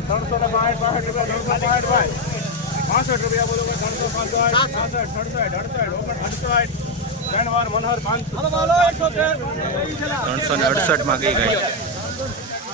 ત્રણસો ને બાર બાર પાસઠ રૂપિયા બોલો ત્રણસો પાસઠ પાસઠ સડસઠ અડસઠ અડસઠ ત્રણ વાર મનહર પાંચસો ત્રણસો ને અડસઠમાં ગઈ ગઈ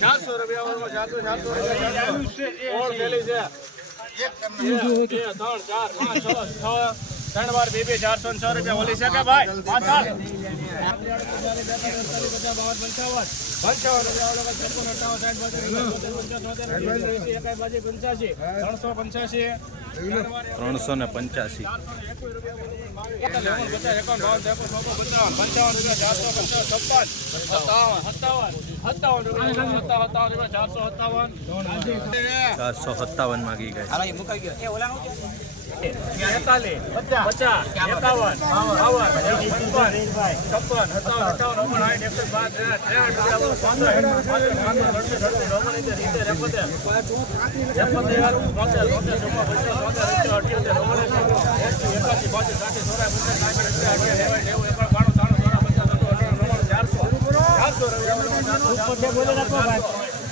ચારસો રૂપિયા ચારસો ચારસો રૂપિયા છે ત્રણ ચાર પાંચ છ છ ત્રણ વાર બે બે ચારસો છ રૂપિયા ઓલી શકે ભાઈ. પાછળ ત્રણસો ને પંચ્યાસી. ચારસો સત્તાવનમાં ગયા. પચાસ એકાવન બાવન છપ્પન છપ્પન સત્તાવન સત્તાવન ઓગણ એકસો બાર ત્રેસઠ એકાસી પાંચ સાથી સોરા પચાસ સાઠ બાણું ત્રાણું સોરા પચાસ ચારસો ચારસો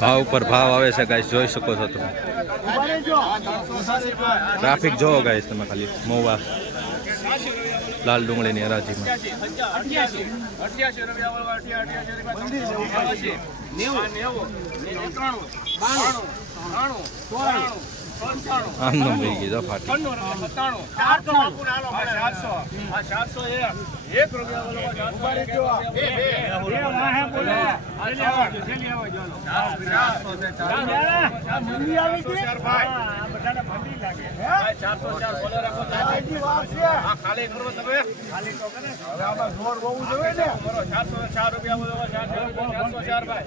ભાવ ઉપર ભાવ આવે છે ગાય જોઈ શકો છો તમે. ટ્રાફિક જોવો ગાઈસ તમે ખાલી. મોવા. લાલ ડુંગળીની હરાજીમાં. આનો ભાઈ કીધો ફાટી. ચારસો. ચાર રૂપિયા ચારસો ચાર ભાઈ.